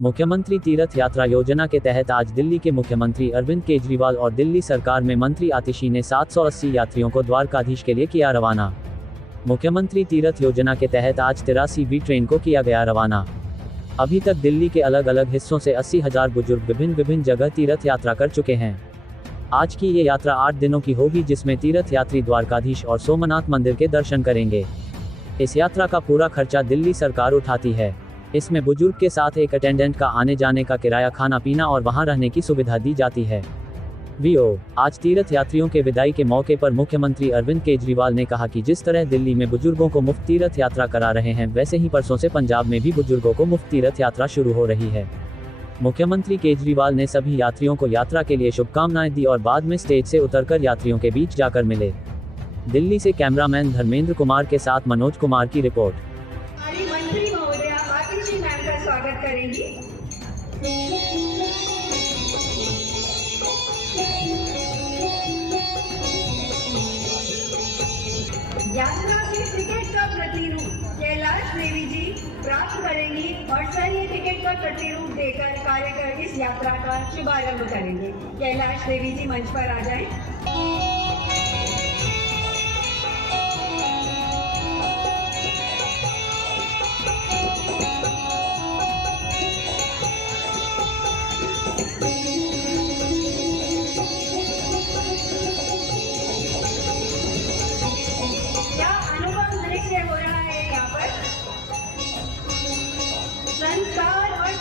मुख्यमंत्री तीर्थ यात्रा योजना के तहत आज दिल्ली के मुख्यमंत्री अरविंद केजरीवाल और दिल्ली सरकार में मंत्री आतिशी ने 780 यात्रियों को द्वारकाधीश के लिए किया रवाना। मुख्यमंत्री तीर्थ योजना के तहत आज 83वीं ट्रेन को किया गया रवाना। अभी तक दिल्ली के अलग अलग हिस्सों से 80,000 बुजुर्ग विभिन्न जगह तीर्थ यात्रा कर चुके हैं। आज की ये यात्रा 8 दिनों की होगी, जिसमें तीर्थ यात्री द्वारकाधीश और सोमनाथ मंदिर के दर्शन करेंगे। इस यात्रा का पूरा खर्चा दिल्ली सरकार उठाती है। इसमें बुजुर्ग के साथ एक अटेंडेंट का आने जाने का किराया, खाना पीना और वहां रहने की सुविधा दी जाती है। आज तीर्थ यात्रियों के विदाई के मौके पर मुख्यमंत्री अरविंद केजरीवाल ने कहा कि जिस तरह दिल्ली में बुजुर्गों को मुफ्त तीर्थ यात्रा करा रहे हैं, वैसे ही परसों से पंजाब में भी बुजुर्गों को मुफ्त तीर्थ यात्रा शुरू हो रही है। मुख्यमंत्री केजरीवाल ने सभी यात्रियों को यात्रा के लिए शुभकामनाएं दी और बाद में स्टेज से उतरकर यात्रियों के बीच जाकर मिले। दिल्ली से कैमरामैन धर्मेंद्र कुमार के साथ मनोज कुमार की रिपोर्ट। मंत्री महोदया आतिशी मैम का स्वागत करेंगी। यात्रा के टिकट का प्रतिरूप कैलाश देवी जी प्राप्त करेंगी और सर ये टिकट का प्रतिरूप देकर कार्यकर इस यात्रा का शुभारंभ करेंगे। कैलाश देवी जी मंच पर आ जाएं। संस्कार और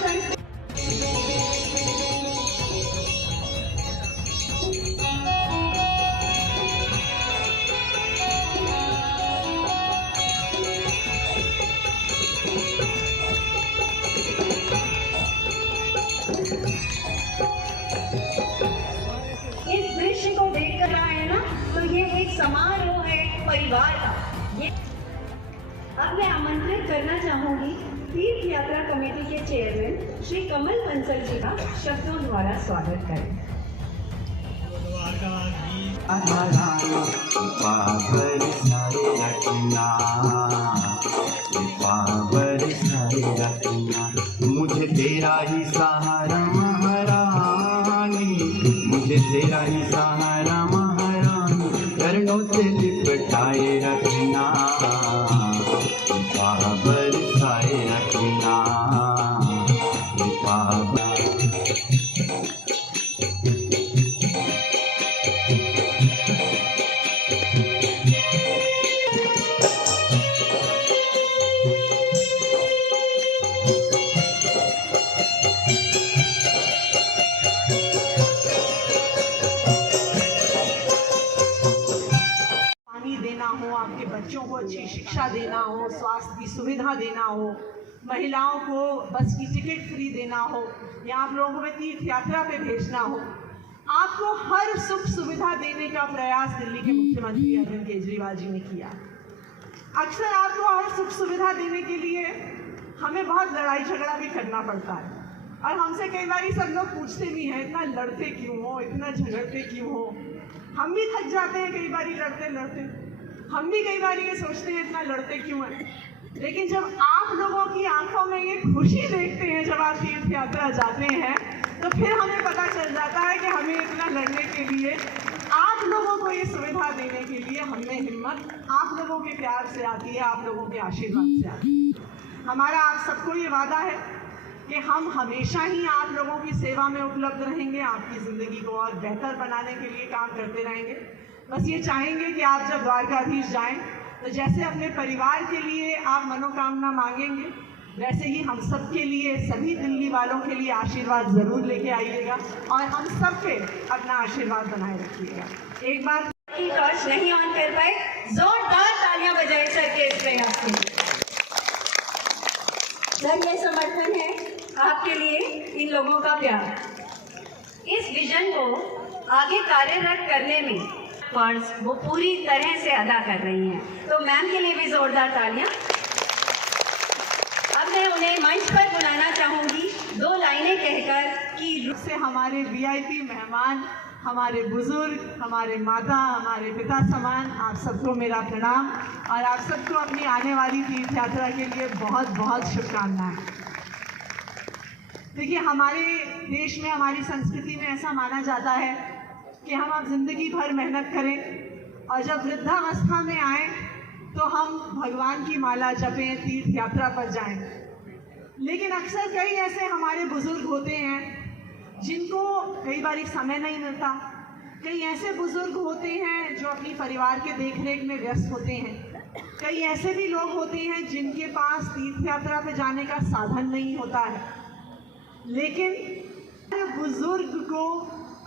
इस दृश्य को देख कर आए ना, तो ये एक समारोह है परिवार का। ये अब मैं आमंत्रित करना चाहूंगी तीर्थ यात्रा कमेटी के चेयरमैन श्री कमल बंसल जी का शब्दों द्वारा स्वागत करें। मुझे तेरा ही सहारा महारानी, मुझे तेरा ही सहारा महारानी, चरणों से लिपटाए रखना, बरसाए रखना। आपके बच्चों को अच्छी शिक्षा देना हो, स्वास्थ्य की सुविधा देना हो, महिलाओं को बस की टिकट फ्री देना हो, या आप लोगों को तीर्थ यात्रा पे भेजना हो, आपको हर सुख सुविधा देने का प्रयास दिल्ली के मुख्यमंत्री अरविंद केजरीवाल जी ने किया। अक्सर आपको हर सुख सुविधा देने के लिए हमें बहुत लड़ाई झगड़ा भी करना पड़ता है, और हमसे कई बार सब लोग पूछते भी हैं, इतना लड़ते क्यों हो, इतना झगड़ते क्यों हो। हम भी थक जाते हैं कई बार लड़ते लड़ते, हम भी कई बार ये सोचते हैं इतना लड़ते क्यों हैं। लेकिन जब आप लोगों की आंखों में ये खुशी देखते हैं जब आप तीर्थ यात्रा जाते हैं, तो फिर हमें पता चल जाता है कि हमें इतना लड़ने के लिए, आप लोगों को ये सुविधा देने के लिए हमें हिम्मत आप लोगों के प्यार से आती है, आप लोगों के आशीर्वाद से आती है। हमारा आप सबको ये वादा है कि हम हमेशा ही आप लोगों की सेवा में उपलब्ध रहेंगे, आपकी ज़िंदगी को और बेहतर बनाने के लिए काम करते रहेंगे। बस ये चाहेंगे कि आप जब द्वारकाधीश जाएं, तो जैसे अपने परिवार के लिए आप मनोकामना मांगेंगे, वैसे ही हम सब के लिए, सभी दिल्ली वालों के लिए आशीर्वाद ज़रूर लेके आइएगा, और हम सब पे अपना आशीर्वाद बनाए रखिएगा। एक बार टॉर्च नहीं ऑन कर पाए, जोरदार तालियां बजाए सर के इस प्रयास के लिए। सर, ये समर्थन है आपके लिए इन लोगों का प्यार। इस विजन को आगे कार्यरत करने में फर्ज वो पूरी तरह से अदा कर रही हैं, तो मैम के लिए भी जोरदार तालियां। अब मैं उन्हें मंच पर बुलाना चाहूंगी 2 लाइनें कहकर कि से हमारे वीआईपी मेहमान, हमारे बुजुर्ग, हमारे माता, हमारे पिता समान, आप सबको मेरा प्रणाम, और आप सबको अपनी आने वाली तीर्थ यात्रा के लिए बहुत बहुत शुभकामनाएं। देखिए, हमारे देश में, हमारी संस्कृति में ऐसा माना जाता है कि हम अब जिंदगी भर मेहनत करें और जब वृद्धावस्था में आए तो हम भगवान की माला जपें, तीर्थ यात्रा पर जाएं। लेकिन अक्सर कई ऐसे हमारे बुजुर्ग होते हैं जिनको कई बार समय नहीं मिलता। कई ऐसे बुजुर्ग होते हैं जो अपनी परिवार के देखरेख में व्यस्त होते हैं। कई ऐसे भी लोग होते हैं जिनके पास तीर्थ यात्रा पे जाने का साधन नहीं होता है। लेकिन बुजुर्ग को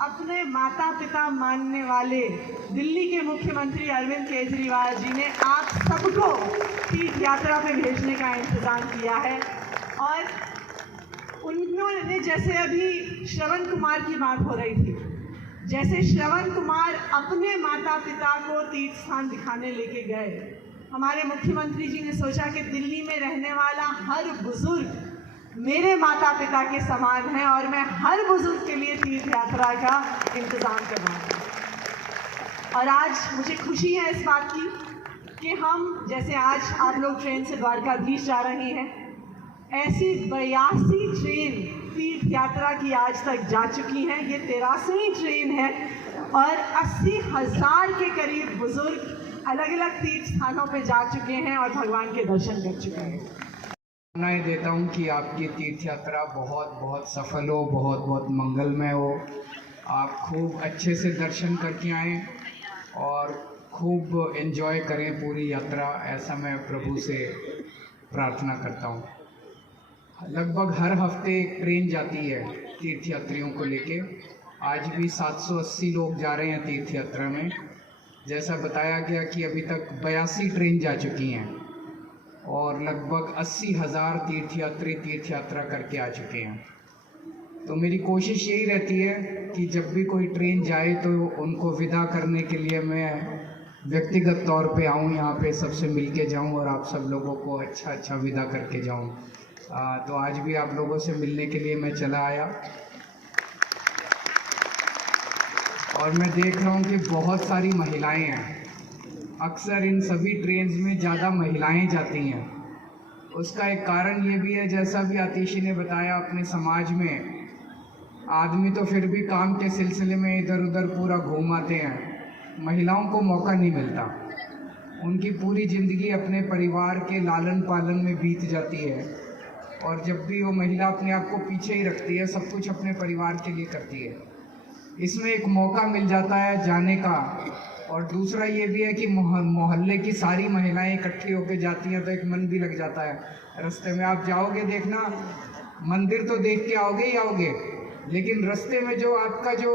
अपने माता पिता मानने वाले दिल्ली के मुख्यमंत्री अरविंद केजरीवाल जी ने आप सबको तीर्थ यात्रा पे भेजने का इंतज़ाम किया है। और उन्होंने, जैसे अभी श्रवण कुमार की बात हो रही थी, जैसे श्रवण कुमार अपने माता पिता को तीर्थ स्थान दिखाने लेके गए, हमारे मुख्यमंत्री जी ने सोचा कि दिल्ली में रहने वाला हर बुजुर्ग मेरे माता पिता के समान है और मैं हर बुजुर्ग के लिए तीर्थ यात्रा का इंतज़ाम करवाऊंगा। और आज मुझे खुशी है इस बात की कि हम, जैसे आज आप लोग ट्रेन से द्वारकाधीश जा रहे हैं, ऐसी 82 ट्रेन तीर्थ यात्रा की आज तक जा चुकी हैं। ये 83वीं ट्रेन है और 80,000 के करीब बुजुर्ग अलग अलग तीर्थ स्थानों पे जा चुके हैं और भगवान के दर्शन कर चुके हैं। शुभकामनाएं देता हूं कि आपकी तीर्थ यात्रा बहुत बहुत सफल हो, बहुत बहुत मंगलमय हो। आप खूब अच्छे से दर्शन करके आएँ और खूब एंजॉय करें पूरी यात्रा, ऐसा मैं प्रभु से प्रार्थना करता हूं। लगभग हर हफ्ते एक ट्रेन जाती है तीर्थ यात्रियों को लेके। आज भी 780 लोग जा रहे हैं तीर्थ यात्रा में। जैसा बताया गया कि अभी तक 82 ट्रेन जा चुकी हैं और लगभग 80,000 तीर्थयात्री तीर्थ यात्रा करके आ चुके हैं। तो मेरी कोशिश यही रहती है कि जब भी कोई ट्रेन जाए तो उनको विदा करने के लिए मैं व्यक्तिगत तौर पे आऊँ, यहाँ पे सबसे मिल के जाऊँ और आप सब लोगों को अच्छा विदा करके जाऊँ। तो आज भी आप लोगों से मिलने के लिए मैं चला आया और मैं देख रहा हूँ कि बहुत सारी महिलाएं हैं। अक्सर इन सभी ट्रेन्स में ज़्यादा महिलाएं जाती हैं। उसका एक कारण ये भी है, जैसा भी आतिशी ने बताया, अपने समाज में आदमी तो फिर भी काम के सिलसिले में इधर उधर पूरा घूम आते हैं, महिलाओं को मौका नहीं मिलता। उनकी पूरी ज़िंदगी अपने परिवार के लालन पालन में बीत जाती है और जब भी वो महिला अपने आप को पीछे ही रखती है, सब कुछ अपने परिवार के लिए करती है। इसमें एक मौका मिल जाता है जाने का। और दूसरा ये भी है कि मोहल्ले की सारी महिलाएं इकट्ठी होकर जाती हैं तो एक मन भी लग जाता है। रास्ते में आप जाओगे, देखना, मंदिर तो देख के आओगे ही आओगे, लेकिन रास्ते में जो आपका जो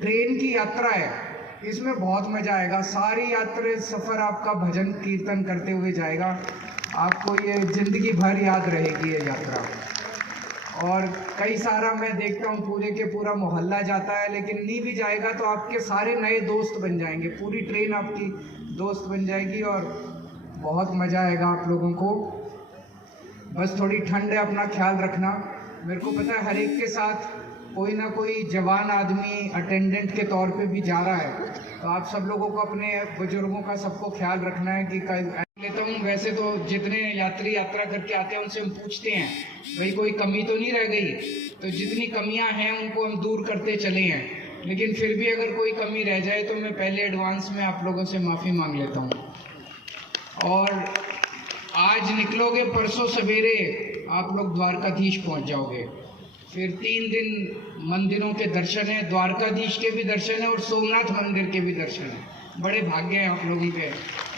ट्रेन की यात्रा है, इसमें बहुत मज़ा आएगा। सारी यात्रा सफ़र आपका भजन कीर्तन करते हुए जाएगा। आपको ये ज़िंदगी भर याद रहेगी ये यात्रा। और कई सारा मैं देखता हूँ पूरे के पूरा मोहल्ला जाता है, लेकिन नहीं भी जाएगा तो आपके सारे नए दोस्त बन जाएंगे, पूरी ट्रेन आपकी दोस्त बन जाएगी और बहुत मज़ा आएगा आप लोगों को। बस थोड़ी ठंड है, अपना ख्याल रखना। मेरे को पता है हर एक के साथ कोई ना कोई जवान आदमी अटेंडेंट के तौर पे भी जा रहा है, तो आप सब लोगों को अपने बुजुर्गों का सबको ख्याल रखना है कि लेता हूँ। वैसे तो जितने यात्री यात्रा करके आते हैं उनसे हम पूछते हैं भाई कोई कमी तो नहीं रह गई, तो जितनी कमियां हैं उनको हम दूर करते चले हैं, लेकिन फिर भी अगर कोई कमी रह जाए तो मैं पहले एडवांस में आप लोगों से माफ़ी मांग लेता हूँ। और आज निकलोगे, परसों सवेरे आप लोग द्वारकाधीश पहुँच जाओगे। फिर 3 दिन मंदिरों के दर्शन है, द्वारकाधीश के भी दर्शन है और सोमनाथ मंदिर के भी दर्शन है। बड़े भाग्य हैं आप लोगों के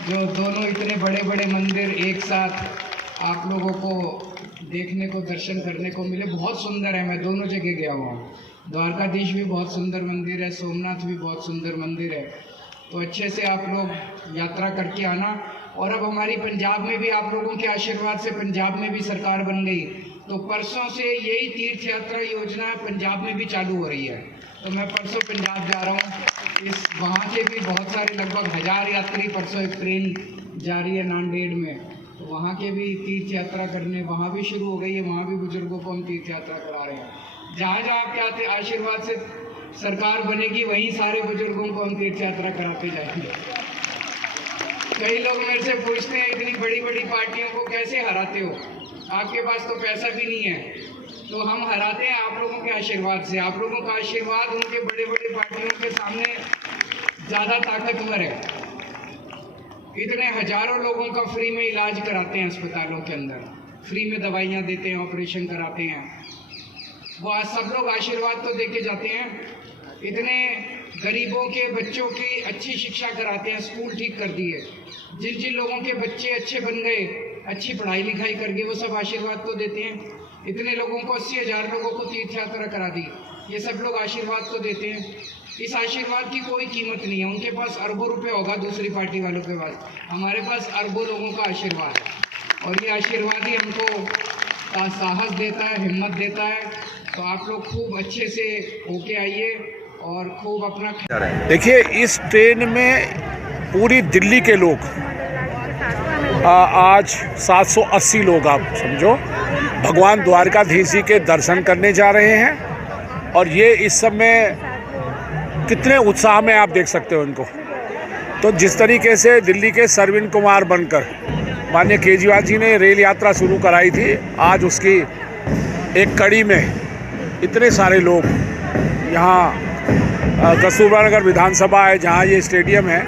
जो दोनों इतने बड़े बड़े मंदिर एक साथ आप लोगों को देखने को, दर्शन करने को मिले। बहुत सुंदर है, मैं दोनों जगह गया हुआ हूँ। द्वारकाधीश भी बहुत सुंदर मंदिर है, सोमनाथ भी बहुत सुंदर मंदिर है। तो अच्छे से आप लोग यात्रा करके आना। और अब हमारी पंजाब में भी आप लोगों के आशीर्वाद से पंजाब में भी सरकार बन गई, तो परसों से यही तीर्थ यात्रा योजना पंजाब में भी चालू हो रही है। तो मैं परसों पंजाब जा रहा हूँ। वहाँ के भी बहुत सारे लगभग 1000 यात्री, परसों एक ट्रेन जा रही है नांदेड़ में, तो वहाँ के भी तीर्थ यात्रा करने वहाँ भी शुरू हो गई है। वहाँ भी बुजुर्गों को हम तीर्थ यात्रा करा रहे हैं। जहाँ जहाँ आपके आशीर्वाद से सरकार बनेगी वहीं सारे बुजुर्गों को हम तीर्थ यात्रा कराते जाएंगे। कई लोग मेरे से पूछते हैं इतनी बड़ी बड़ी पार्टियों को कैसे हराते हो, आपके पास तो पैसा भी नहीं है। तो हम हराते हैं आप लोगों के आशीर्वाद से। आप लोगों का आशीर्वाद उनके बड़े बड़े पार्टियों के सामने ज़्यादा ताकतवर है। इतने हजारों लोगों का फ्री में इलाज कराते हैं अस्पतालों के अंदर, फ्री में दवाइयाँ देते हैं, ऑपरेशन कराते हैं। वो आज सब लोग आशीर्वाद तो दे के जाते हैं। इतने गरीबों के बच्चों की अच्छी शिक्षा कराते हैं, स्कूल ठीक कर दिए। जिन जिन लोगों के बच्चे अच्छे बन गए, अच्छी पढ़ाई लिखाई कर गए, वो सब आशीर्वाद तो देते हैं। इतने लोगों को 80,000 लोगों को तीर्थ यात्रा करा दी, ये सब लोग आशीर्वाद तो देते हैं। इस आशीर्वाद की कोई कीमत नहीं है। उनके पास अरबों रुपए होगा दूसरी पार्टी वालों के पास, हमारे पास अरबों लोगों का आशीर्वाद है। और ये आशीर्वाद ही हमको साहस देता है, हिम्मत देता है। तो आप लोग खूब अच्छे से होके आइए और खूब अपना। देखिए, इस ट्रेन में पूरी दिल्ली के लोग आज 780 लोग, आप समझो, भगवान द्वारकाधीश जी के दर्शन करने जा रहे हैं। और ये इस समय कितने उत्साह में आप देख सकते हो इनको। तो जिस तरीके से दिल्ली के सरवीन कुमार बनकर माननीय केजरीवाल जी ने रेल यात्रा शुरू कराई थी, आज उसकी एक कड़ी में इतने सारे लोग यहाँ कस्तूरबा नगर विधानसभा है, जहाँ ये स्टेडियम है,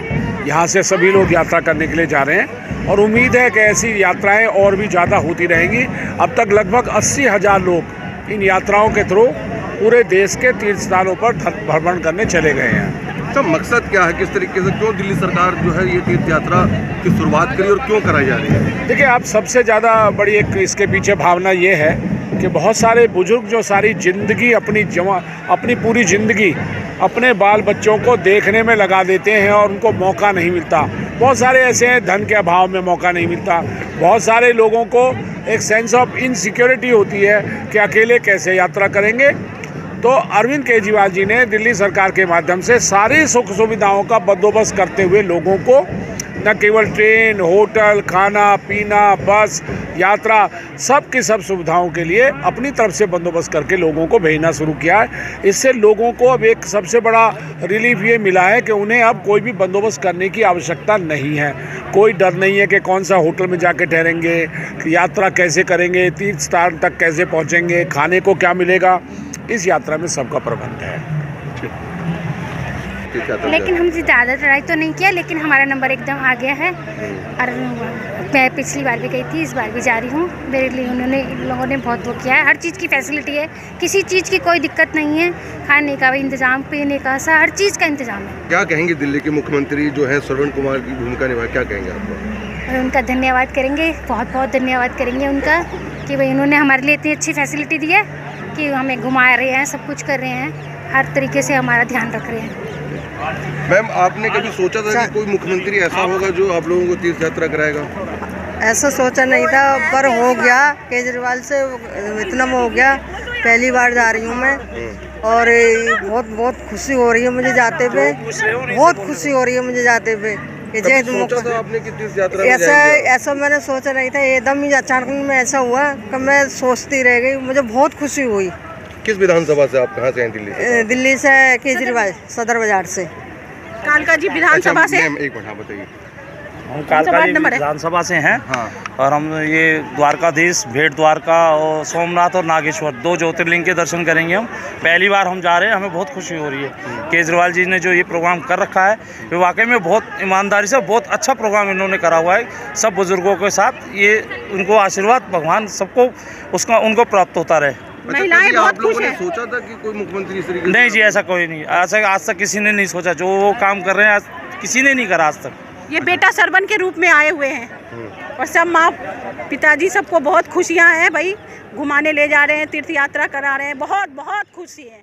यहाँ से सभी लोग यात्रा करने के लिए जा रहे हैं। और उम्मीद है कि ऐसी यात्राएं और भी ज़्यादा होती रहेंगी। अब तक लगभग 80,000 लोग इन यात्राओं के थ्रू पूरे देश के तीर्थ स्थानों पर भ्रमण करने चले गए हैं। तो मकसद क्या है, किस तरीके से, क्यों दिल्ली सरकार जो है ये तीर्थ यात्रा की शुरुआत करी और क्यों कराई जा रही है? देखिए, अब सबसे ज़्यादा बड़ी एक इसके पीछे भावना ये है कि बहुत सारे बुजुर्ग जो सारी ज़िंदगी अपनी पूरी ज़िंदगी अपने बाल बच्चों को देखने में लगा देते हैं और उनको मौका नहीं मिलता। बहुत सारे ऐसे हैं, धन के अभाव में मौका नहीं मिलता। बहुत सारे लोगों को एक सेंस ऑफ इनसिक्योरिटी होती है कि अकेले कैसे यात्रा करेंगे। तो अरविंद केजरीवाल जी ने दिल्ली सरकार के माध्यम से सारी सुख सुविधाओं का बंदोबस्त करते हुए लोगों को न केवल ट्रेन, होटल, खाना पीना, बस यात्रा, सब की सब सुविधाओं के लिए अपनी तरफ से बंदोबस्त करके लोगों को भेजना शुरू किया है। इससे लोगों को अब एक सबसे बड़ा रिलीफ ये मिला है कि उन्हें अब कोई भी बंदोबस्त करने की आवश्यकता नहीं है। कोई डर नहीं है कि कौन सा होटल में जाके ठहरेंगे, यात्रा कैसे करेंगे, तीर्थ स्थान तक कैसे पहुँचेंगे, खाने को क्या मिलेगा। इस यात्रा में सबका प्रबंध है। लेकिन हमसे ज़्यादा ट्राई तो नहीं किया, लेकिन हमारा नंबर एकदम आ गया है। और मैं पिछली बार भी गई थी, इस बार भी जा रही हूँ। मेरे लिए इन लोगों ने बहुत वो किया है। हर चीज़ की फैसिलिटी है, किसी चीज़ की कोई दिक्कत नहीं है। खाने का इंतज़ाम, पीने का, हर चीज़ का इंतज़ाम है। क्या कहेंगे दिल्ली के मुख्यमंत्री जो है सरवीन कुमार की भूमिका निभाई, क्या कहेंगे आप? और उनका धन्यवाद करेंगे, बहुत बहुत धन्यवाद करेंगे उनका कि भाई उन्होंने हमारे लिए इतनी अच्छी फैसिलिटी दी है कि हमें घुमा रहे हैं, सब कुछ कर रहे हैं, हर तरीके से हमारा ध्यान रख रहे हैं। मैम, आपने कभी सोचा था कि कोई मुख्यमंत्री ऐसा होगा जो आप लोगों को तीर्थ यात्रा कराएगा? ऐसा सोचा नहीं था, पर हो गया। केजरीवाल से इतना हो गया। पहली बार जा रही हूँ मैं और बहुत बहुत खुशी हो रही है मुझे जाते हुए, बहुत खुशी हो रही है मुझे जाते हुए। सोचा था आपने कि तीर्थ यात्रा ऐसा मैंने सोचा नहीं था, एकदम ही अचानक में ऐसा हुआ कि मैं सोचती रह गई। मुझे बहुत खुशी हुई। किस विधानसभा से, आप कहाँ से हैं? दिल्ली से केजरीवाल सदर बाजार से। कालका जी विधानसभा से। एक मिनट, हाँ बताइए। हम कालका जी विधानसभा से हैं। हाँ। और हम ये द्वारकाधीश, भेंट द्वारका और सोमनाथ और नागेश्वर 2 ज्योतिर्लिंग के दर्शन करेंगे हम। पहली बार हम जा रहे हैं, हमें बहुत खुशी हो रही है। केजरीवाल जी ने जो ये प्रोग्राम कर रखा है, ये वाकई में बहुत ईमानदारी से बहुत अच्छा प्रोग्राम इन्होंने करा हुआ है। सब बुजुर्गों के साथ ये उनको आशीर्वाद भगवान सबको उनको प्राप्त होता रहे। महिलाएं बहुत खुश हैं। सोचा था कि कोई मुख्यमंत्री इस तरीके से? नहीं जी, ऐसा कोई नहीं। ऐसा आज तक किसी ने नहीं सोचा। जो वो काम कर रहे हैं किसी ने नहीं करा आज तक। ये बेटा सरवन के रूप में आए हुए हैं और सब माँ पिताजी सबको बहुत खुशियाँ हैं भाई। घुमाने ले जा रहे हैं, तीर्थ यात्रा करा रहे हैं, बहुत बहुत खुशी है।